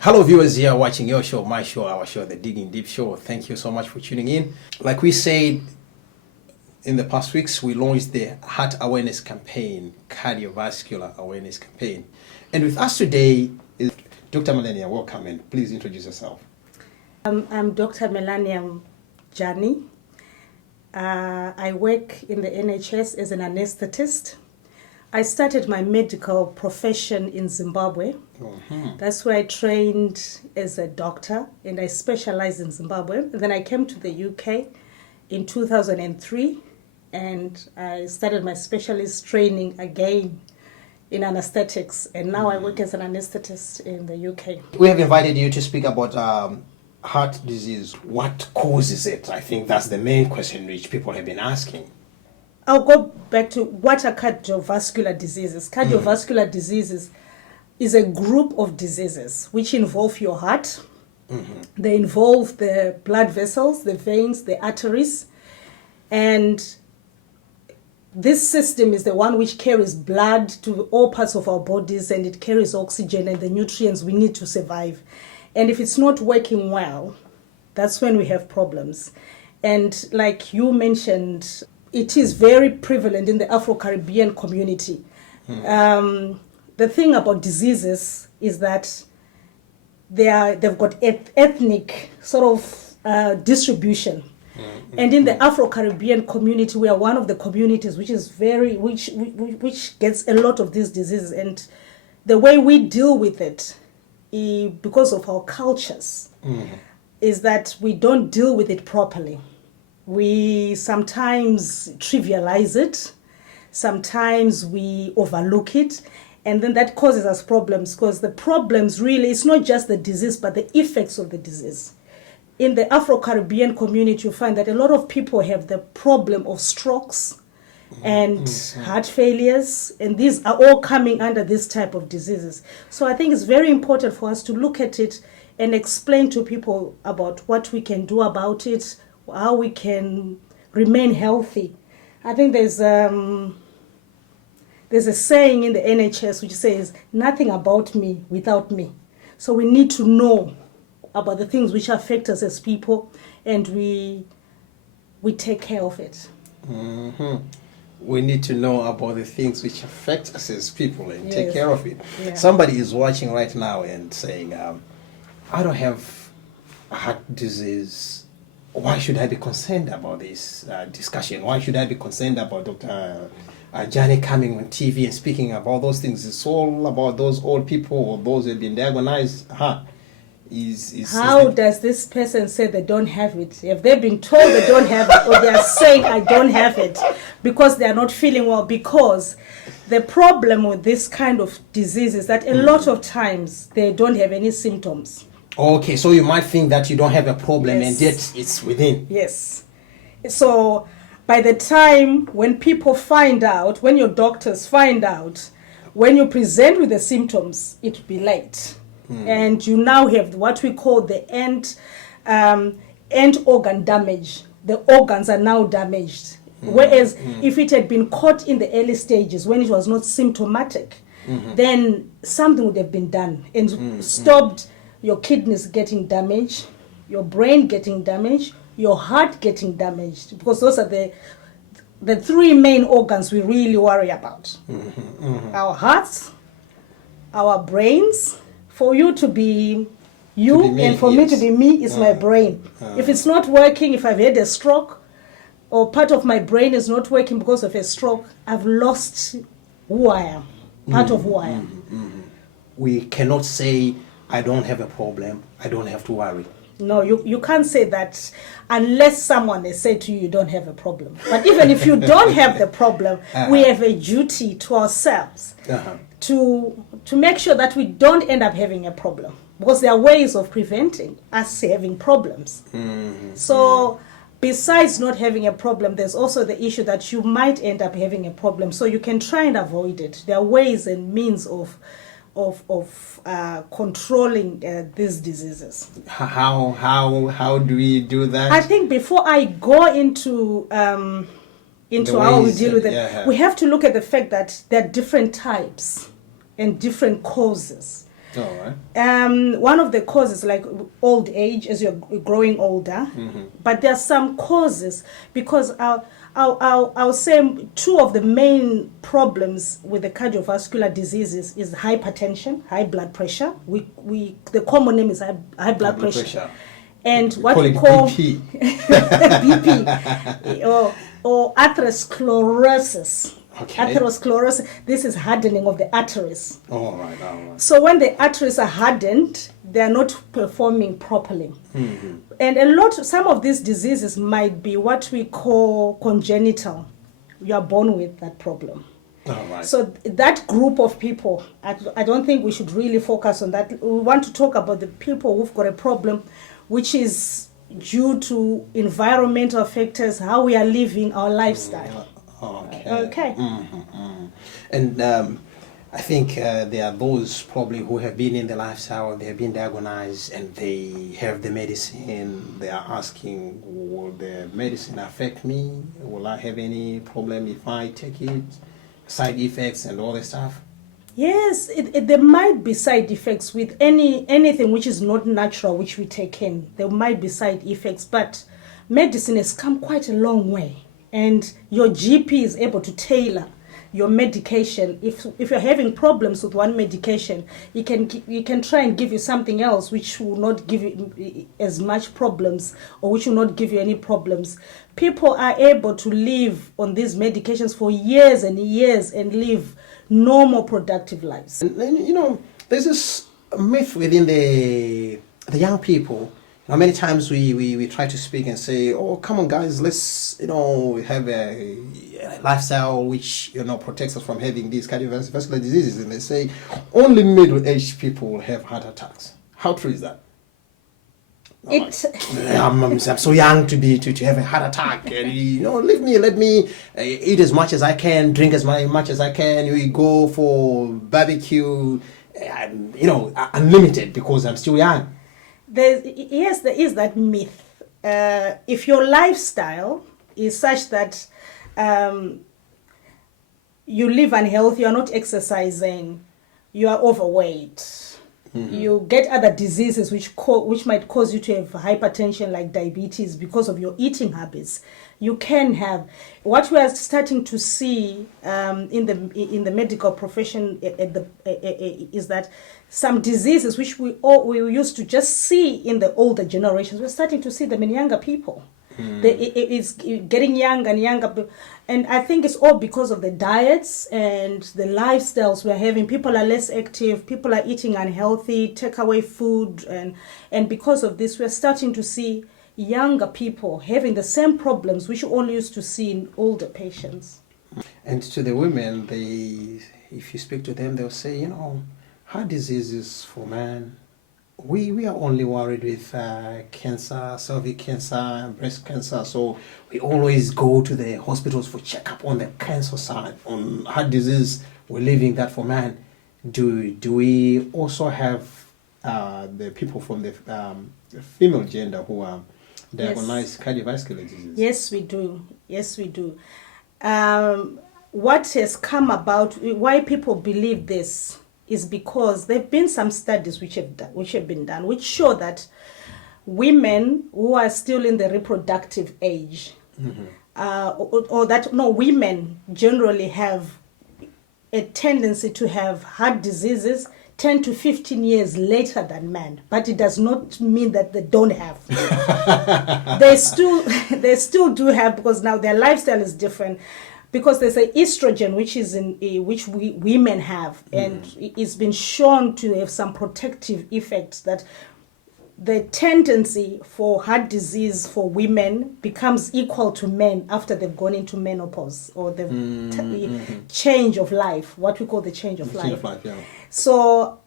Hello viewers here watching your show, my show, our show, The Digging Deep Show. Thank you so much for tuning in. Like we said in the past weeks, we launched the heart awareness campaign, cardiovascular awareness campaign. And with us today is Dr. Melania. Welcome, and please introduce yourself. I'm Dr. Melania Jani. I work in the NHS as an anesthetist. I started my medical profession in Zimbabwe. Mm-hmm. That's where I trained as a doctor, and I specialized in Zimbabwe. And then I came to the UK in 2003, and I started my specialist training again in anesthetics, and now I work as an anesthetist in the UK. We have invited you to speak about heart disease. What causes it? I think that's the main question which people have been asking. I'll go back to what are cardiovascular diseases. Cardiovascular diseases is a group of diseases which involve your heart. Mm-hmm. They involve the blood vessels, the veins, the arteries. And this system is the one which carries blood to all parts of our bodies, and it carries oxygen and the nutrients we need to survive. And if it's not working well, that's when we have problems. And like you mentioned, it is very prevalent in the Afro-Caribbean community. The thing about diseases is that they've got ethnic sort of distribution. And in the Afro-Caribbean community, we are one of the communities which gets a lot of these diseases. And the way we deal with it, because of our cultures, is that we don't deal with it properly. We sometimes trivialize it, sometimes we overlook it, and then that causes us problems, because the problems really, it's not just the disease, but the effects of the disease. In the Afro-Caribbean community, you find that a lot of people have the problem of strokes and heart failures, and these are all coming under this type of diseases. So I think it's very important for us to look at it and explain to people about what we can do about it, how we can remain healthy. I think there's a saying in the NHS which says, nothing about me without me. So we need to know about the things which affect us as people, and we take care of it. Mm-hmm. We need to know about the things which affect us as people and take care of it. Yeah. Somebody is watching right now and saying, I don't have heart disease. Why should I be concerned about this discussion? Why should I be concerned about Dr. Jani coming on TV and speaking about those things? It's all about those old people or those who have been diagnosed. How does this person say they don't have it? If they've been told they don't have it, or they are saying I don't have it because they are not feeling well? Because the problem with this kind of disease is that a lot of times they don't have any symptoms. Okay, so you might think that you don't have a problem, and yet it's within. Yes. So by the time when people find out, when your doctors find out, when you present with the symptoms, it will be late. And you now have what we call the end organ damage. The organs are now damaged. Whereas if it had been caught in the early stages, when it was not symptomatic, then something would have been done and stopped your kidneys getting damaged, your brain getting damaged, your heart getting damaged, because those are the three main organs we really worry about. Our hearts, our brains. For you to be you, and for me to be me, is my brain. If it's not working, if I've had a stroke, or part of my brain is not working because of a stroke, I've lost who I am, part of who I am. We cannot say, I don't have a problem, I don't have to worry. No, you can't say that unless someone has said to you, you don't have a problem. But even if you don't have the problem, we have a duty to ourselves to make sure that we don't end up having a problem. Because there are ways of preventing us having problems. So besides not having a problem, there's also the issue that you might end up having a problem. So you can try and avoid it. There are ways and means of controlling these diseases. How do we do that? I think before I go into how we deal with it, we have to look at the fact that there are different types and different causes. All right. One of the causes, like old age, as you're growing older, but there are some causes, because I'll say two of the main problems with the cardiovascular diseases is hypertension, high blood pressure. The common name is high blood pressure. And what we call BP. BP or atherosclerosis. Okay. Atherosclerosis, this is hardening of the arteries. All right, all right. So when the arteries are hardened, they are not performing properly. And some of these diseases might be what we call congenital. You are born with that problem. All right. So that group of people, I don't think we should really focus on that. We want to talk about the people who've got a problem which is due to environmental factors, how we are living our lifestyle. Okay. And I think there are those probably who have been in the lifestyle, they have been diagnosed, and they have the medicine. They are asking, will the medicine affect me? Will I have any problem if I take it? Side effects and all that stuff? Yes, there might be side effects with anything which is not natural, which we take in. There might be side effects, but medicine has come quite a long way. And your GP is able to tailor your medication. If you're having problems with one medication, you can try and give you something else which will not give you as much problems, or which will not give you any problems. People are able to live on these medications for years and years and live normal, productive lives. And there's this myth within the young people. Many times we try to speak and say, oh, come on guys, let's have a lifestyle which protects us from having these cardiovascular diseases, and they say only middle-aged people have heart attacks. How true is that? I'm so young to have a heart attack. Let me eat as much as I can, drink as much as I can. We go for barbecue, unlimited, because I'm still young. There is that myth. If your lifestyle is such that you live unhealthy, you are not exercising, you are overweight, you get other diseases which might cause you to have hypertension, like diabetes, because of your eating habits. You can have what we are starting to see in the medical profession is that some diseases which we used to just see in the older generations, we're starting to see them in younger people. It's getting younger and younger, and I think it's all because of the diets and the lifestyles we're having. People are less active, people are eating unhealthy, takeaway food, and because of this, we're starting to see younger people having the same problems which you only used to see in older patients. And to the women, if you speak to them, they'll say, heart diseases for men, we are only worried with cancer, cervic cancer, breast cancer. So we always go to the hospitals for checkup on the cancer side. On heart disease, we're leaving that for man. Do we also have the people from the female gender who are diagnosed cardiovascular disease? Yes, we do. Yes, we do. What has come about, why people believe this, is because there have been some studies which have been done, which show that women who are still in the reproductive age, women generally have a tendency to have heart diseases 10 to 15 years later than men, but it does not mean that they don't have. they still do have, because now their lifestyle is different. Because there's an estrogen which women have, and it's been shown to have some protective effects, that the tendency for heart disease for women becomes equal to men after they've gone into menopause, or the change of life, what we call the change of life. So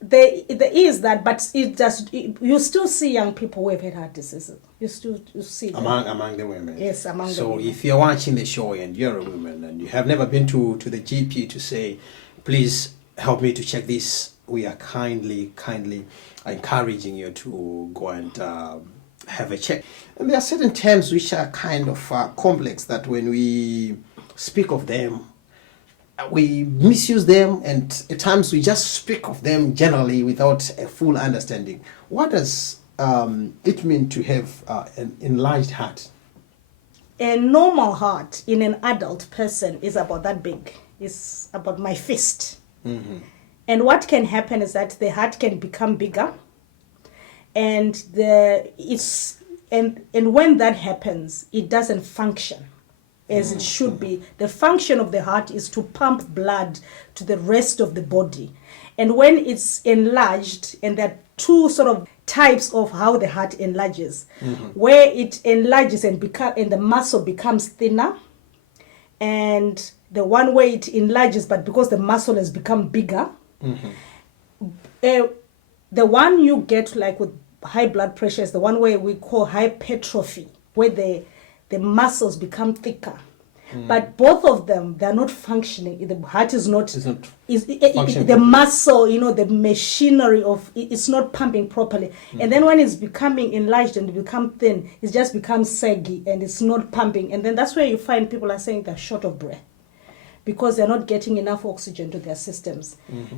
there is that, but you still see young people who have had heart diseases. You see them. Among the women. Yes, among the women. So if you're watching the show and you're a woman and you have never been to the GP to say, please help me to check this, we are kindly encouraging you to go and have a check. And there are certain terms which are kind of complex, that when we speak of them, we misuse them, and at times we just speak of them generally without a full understanding. What does it mean to have an enlarged heart? A normal heart in an adult person is about that big. It's about my fist. Mm-hmm. And what can happen is that the heart can become bigger, and when that happens, it doesn't function as it should be. The function of the heart is to pump blood to the rest of the body. And when it's enlarged, and there are two sort of types of how the heart enlarges, where it enlarges and the muscle becomes thinner, and the one way it enlarges, but because the muscle has become bigger, the one you get like with high blood pressure is the one way we call hypertrophy, where the muscles become thicker. But both of them, they're not functioning. The heart is not functioning. The muscle, the machinery of it's not pumping properly. And then when it's becoming enlarged and become thin, it just becomes saggy and it's not pumping. And then that's where you find people are saying they're short of breath, because they're not getting enough oxygen to their systems.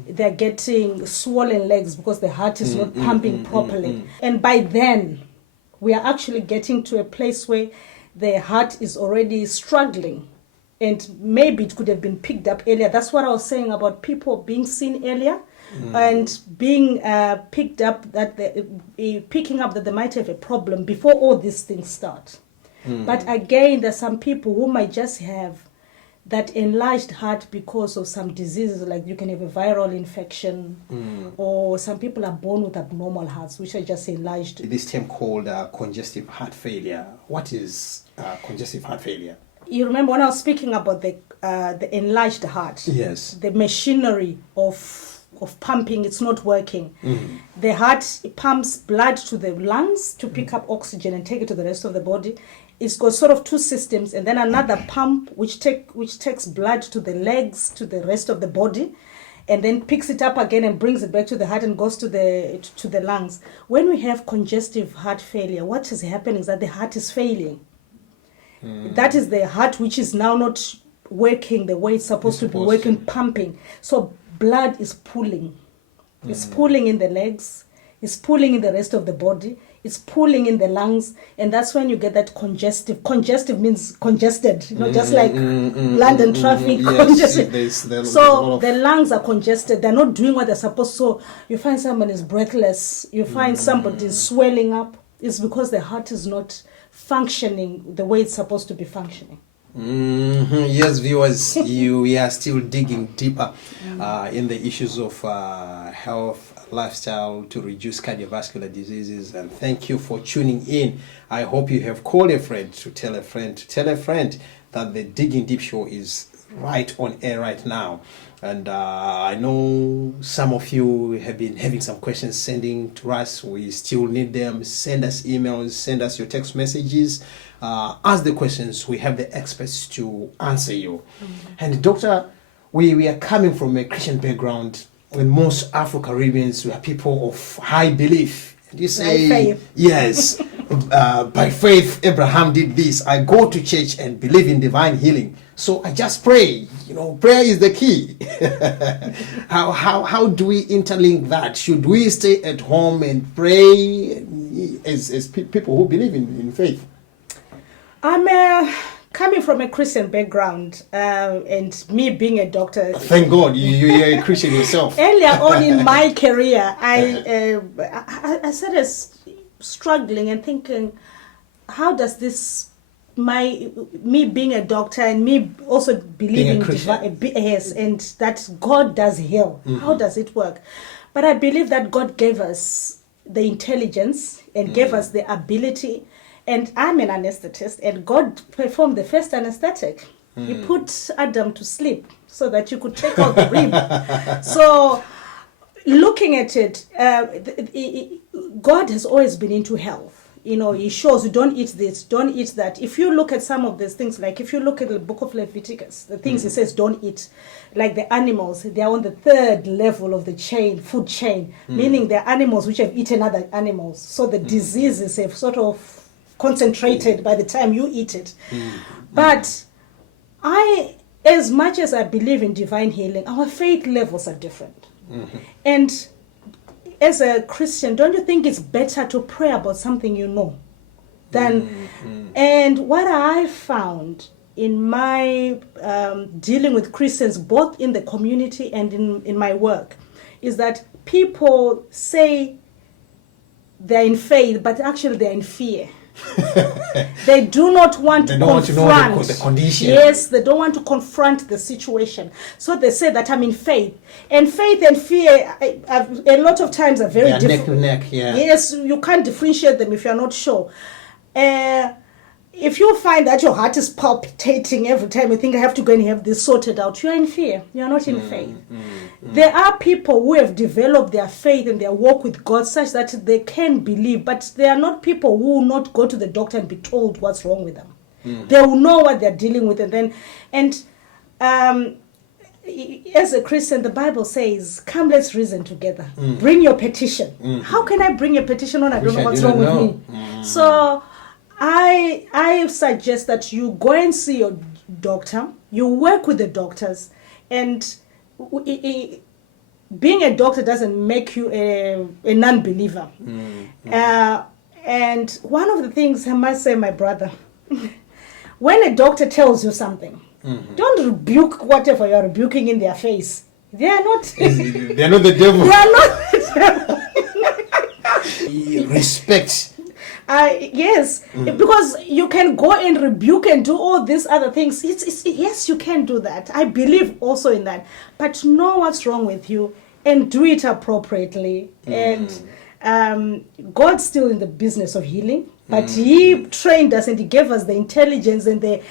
They're getting swollen legs because the heart is not pumping properly. And by then, we are actually getting to a place where the heart is already struggling. And maybe it could have been picked up earlier. That's what I was saying about people being seen earlier and being picked up, picking up that they might have a problem before all these things start. But again, there's some people who might just have that enlarged heart because of some diseases, like you can have a viral infection, or some people are born with abnormal hearts, which are just enlarged. This term called congestive heart failure. What is congestive heart failure? You remember when I was speaking about the enlarged heart? Yes. The machinery of pumping, it's not working. The heart pumps blood to the lungs to pick up oxygen and take it to the rest of the body. It's got sort of two systems, and then another pump which takes blood to the legs, to the rest of the body, and then picks it up again and brings it back to the heart and goes to the lungs. When we have congestive heart failure, what is happening is that the heart is failing. That is the heart which is now not working the way it's supposed to be working, pumping. So blood is pooling. It's pooling in the legs. It's pooling in the rest of the body. It's pooling in the lungs, and that's when you get that congestive. Congestive means congested, just like London traffic. Yes, congested. So the lungs are congested. They're not doing what they're supposed to. So you find someone is breathless. You find somebody is swelling up. It's because the heart is not functioning the way it's supposed to be functioning. Yes, viewers, we are still digging deeper in the issues of health, lifestyle to reduce cardiovascular diseases. And thank you for tuning in. I hope you have called a friend to tell a friend that the Digging Deep show is right on air right now. And I know some of you have been having some questions sending to us. We still need them. Send us emails, send us your text messages. Ask the questions. We have the experts to answer you. And Doctor, we are coming from a Christian background. When most Afro-Caribbeans were people of high belief. And you say, yes, by faith, Abraham did this. I go to church and believe in divine healing. So I just pray. Prayer is the key. How do we interlink that? Should we stay at home and pray as people who believe in faith? I'm coming from a Christian background, and me being a doctor. Thank God you're a Christian yourself. Earlier on in my career, I started struggling and thinking, how does this, me being a doctor and me also believing and that God does heal. How does it work? But I believe that God gave us the intelligence and gave us the ability. And I'm an anesthetist, and God performed the first anesthetic. He put Adam to sleep so that you could take out the rib. So, looking at it, God has always been into health. He shows you don't eat this, don't eat that. If you look at some of these things, like if you look at the book of Leviticus, the things it says don't eat, like the animals, they are on the third level of the food chain, meaning they're animals which have eaten other animals. So the diseases have sort of concentrated by the time you eat it. But I as much as I believe in divine healing, our faith levels are different. And as a Christian, don't you think it's better to pray about something you know than... And what I found in my dealing with Christians, both in the community and in my work, is that people say they're in faith, but actually they're in fear. They do not want to confront the condition. Yes, they don't want to confront the situation. So they say that I'm in faith. And faith and fear, a lot of times, are very different. Neck to neck, yeah. Yes, you can't differentiate them if you're not sure. If you find that your heart is palpitating every time you think I have to go and have this sorted out, you're in fear. You're not in faith. There are people who have developed their faith and their walk with God such that they can believe, but they are not people who will not go to the doctor and be told what's wrong with them. They will know what they're dealing with, and as a Christian, the Bible says, "Come, let's reason together. Bring your petition." How can I bring a petition when I don't know what's wrong with me? So I suggest that you go and see your doctor, you work with the doctors, and being a doctor doesn't make you a non-believer. And one of the things I must say, my brother, when a doctor tells you something, don't rebuke whatever you're rebuking in their face. They are not. They're not the devil. They are not the devil. Respect. Yes, because you can go and rebuke and do all these other things. Yes, you can do that. I believe also in that. But know what's wrong with you and do it appropriately. And God's still in the business of healing, but He trained us and He gave us the intelligence and the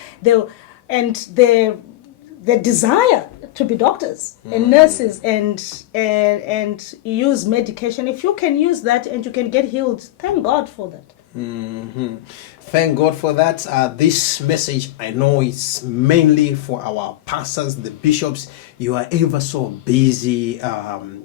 desire to be doctors and nurses and use medication. If you can use that and you can get healed, thank God for that. Thank God for that. This message, I know, it's mainly for our pastors, the bishops. You are ever so busy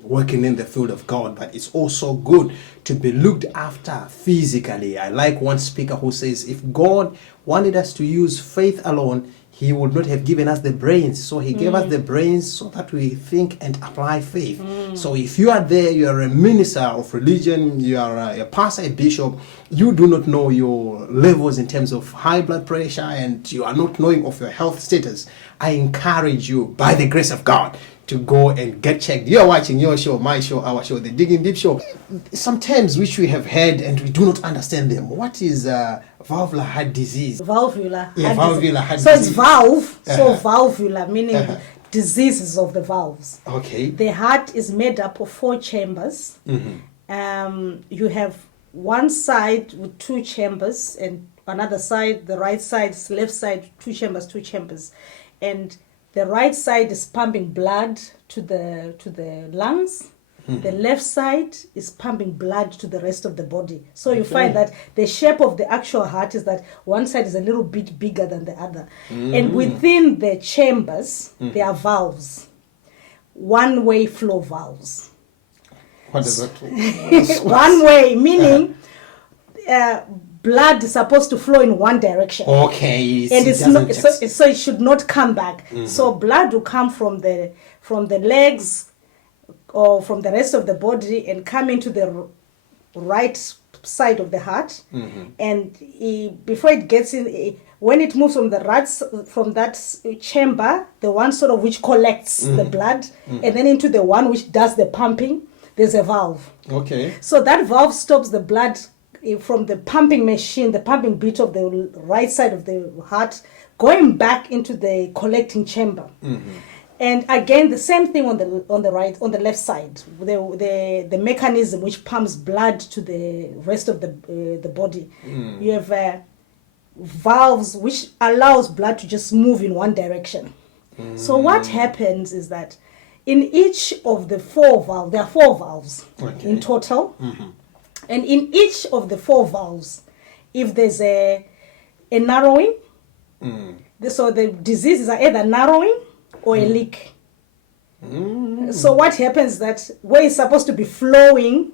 working in the field of God, but it's also good to be looked after physically. I like one speaker who says, if God wanted us to use faith alone, He would not have given us the brains. So He gave us the brains so that we think and apply faith. So if you are there, you are a minister of religion, you are a pastor, a bishop, you do not know your levels in terms of high blood pressure, and you are not knowing of your health status, I encourage you, by the grace of God, to go and get checked. You are watching your show, my show, our show, the Digging Deep Show. Some terms which we have heard and we do not understand them. What is valvular heart disease? Valvular heart disease. So it's valve, so valvular, meaning diseases of the valves. Okay. The heart is made up of 4 chambers. You have one side with 2 chambers, and another side, the right side, left side, 2 chambers. And the right side is pumping blood to the lungs. The left side is pumping blood to the rest of the body. So you find that the shape of the actual heart is that one side is a little bit bigger than the other. And within the chambers, there are valves. One-way flow valves. What does that mean? One way, meaning blood is supposed to flow in one direction. Okay. And it's not, so it should not come back. So blood will come from the legs or from the rest of the body and come into the right side of the heart. And before it gets in, when it moves from that chamber, the one sort of which collects the blood, and then into the one which does the pumping, there's a valve. Okay. So that valve stops the blood from the pumping machine, the pumping bit of the right side of the heart, going back into the collecting chamber. And again, the same thing on the left side, the mechanism which pumps blood to the rest of the body. You have valves which allows blood to just move in one direction. So what happens is that in each of the 4 valves, there are 4 valves in total. And in each of the 4 valves, if there's a narrowing, so the diseases are either narrowing or a leak. So what happens is that where it's supposed to be flowing,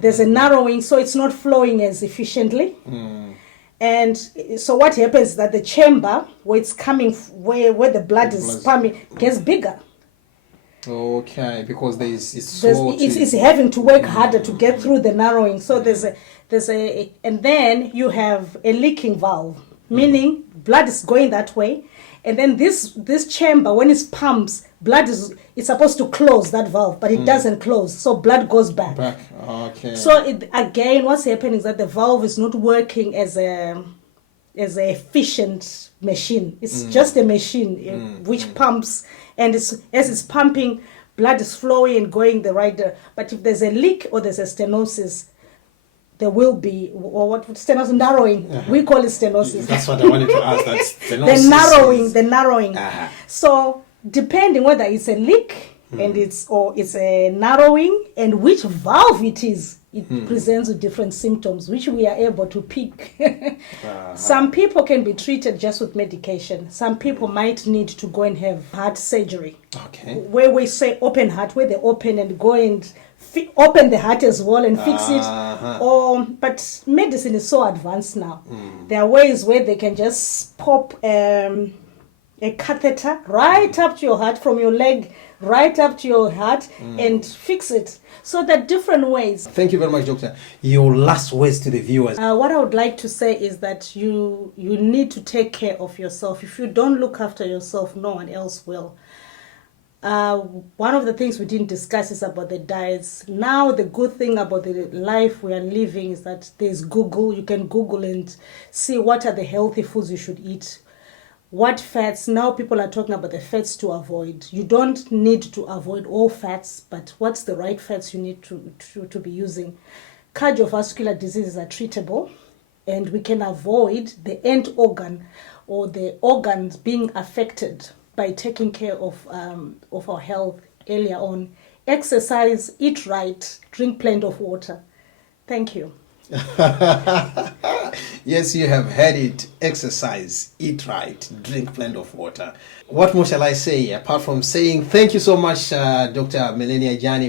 there's a narrowing, so it's not flowing as efficiently. And so what happens is that the chamber where it's coming, where the blood is pumping, gets bigger. Okay, because it's having to work harder to get through the narrowing. So there's a, and then you have a leaking valve, meaning blood is going that way, and then this chamber, when it pumps, it's supposed to close that valve, but it doesn't close, so blood goes back. Okay. So again, what's happening is that the valve is not working as a efficient machine. It's just a machine which pumps, and as it's pumping, blood is flowing and going the right direction. But if there's a leak or there's a stenosis, there will be, or what stenosis, narrowing. Uh-huh. We call it stenosis. That's what I wanted to ask. That's stenosis. The narrowing. Uh-huh. So depending whether it's a leak and it's a narrowing and which valve it is, it presents with different symptoms, which we are able to pick. Uh-huh. Some people can be treated just with medication. Some people might need to go and have heart surgery. Okay. Where we say open heart, where they open and go and open the heart as well and fix it. But medicine is so advanced now. There are ways where they can just pop a catheter right up to your heart, from your leg right up to your heart, and fix it. So there are different ways. Thank you very much, Doctor. Your last words to the viewers. What I would like to say is that you need to take care of yourself. If you don't look after yourself, no one else will. One of the things we didn't discuss is about the diets. Now, the good thing about the life we are living is that there's Google. You can Google and see what are the healthy foods you should eat. What fats? Now people are talking about the fats to avoid. You don't need to avoid all fats, but what's the right fats you need to be using? Cardiovascular diseases are treatable, and we can avoid the end organ or the organs being affected by taking care of our health earlier on. Exercise, eat right, drink plenty of water. Thank you. Yes, you have heard it. Exercise, eat right, drink plenty of water. What more shall I say apart from saying thank you so much, Dr. Melania Jani,